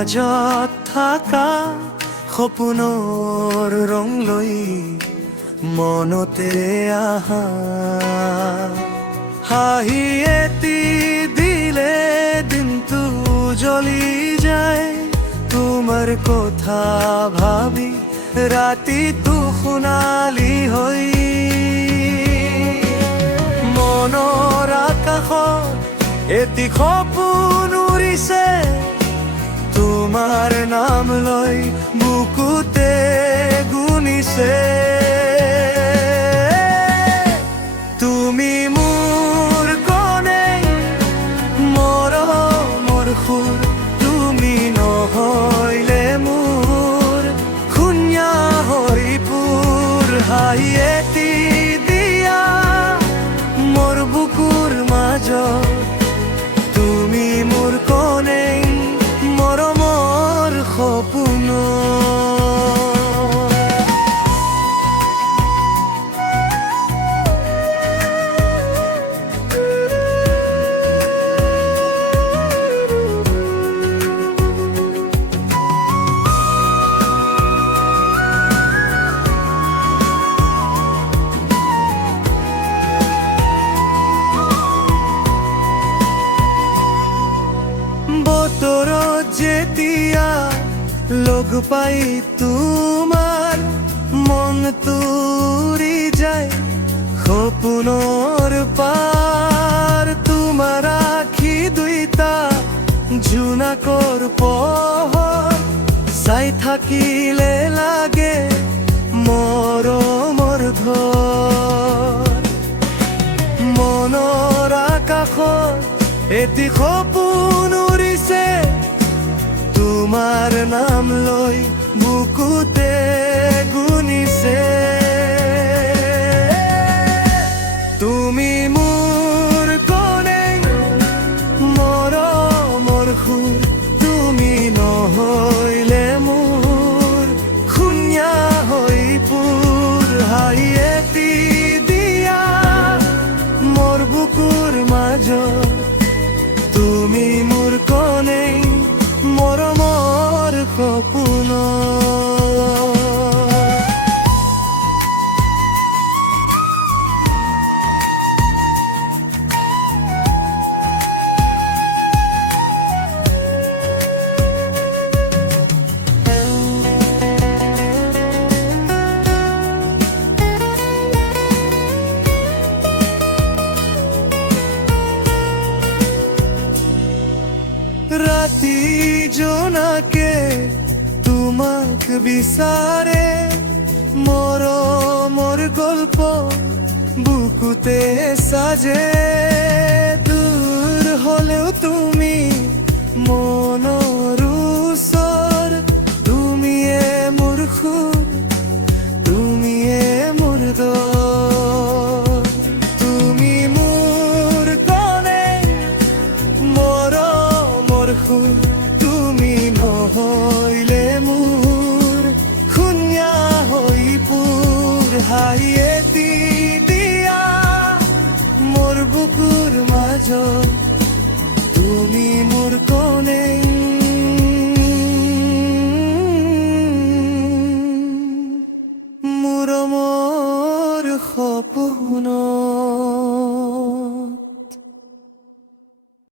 মাজত থাকা সপোনৰ ৰং লৈ মনতে আহা হাঁহি এটি দিলে দিনটো জ্বলি যায় তোমাৰ কথা ভাবি ৰাতিটো সোণালী হৈ মনৰ আকাশত এটি সপোন উৰিছে তোমাৰ নাম লৈ বুকুতে গুনিছে তুমি মোৰ কণেই মৰমৰ সুৰ তুমি নহৈলে মোৰ শুনীয়া হৈ পুৰ হাঁহি এটি দিয়া মোৰ বুকুৰ মাজত তুমি মোৰ কণেই মৰমৰ সপোন বতৰত যেতিয়া লগ পাই তোমাৰ মনটো উৰি যায় সপোনৰ পাৰ তোমাৰ আখি দুইটা জোনাকৰ পোহৰ চাই থাকিলে লাগে মৰমৰ ঘৰ মনৰ আকাশত এটি সপোন উৰিছে তোমাৰ নাম লৈ বুকুতে গুনিছে তুমি মোৰ কণেই মৰমৰ সুৰ তুমি নহৈলে মোৰ শুনীয়া হৈ পুৰ হাঁহি এটি দিয়া মোৰ বুকুৰ মাজত তুমি মোৰ কণেই মৰমৰ সপোন ৰাতি জোনাকে তোমাক বিচাৰে মৰমৰ গল্প বুকুতে সাজে দূৰ হলেও তুমি মনৰ ওচৰ তুমিয়ে মোৰ সুৰ তুমিয়ে মোৰ দৰ তুমি মোৰ কণেই মৰমৰ সুৰ তুমি নহৈলে মোৰ শুনীয়া হৈ পুৰ হাঁহি এটি দিয়া মোৰ বুকুৰ মাজত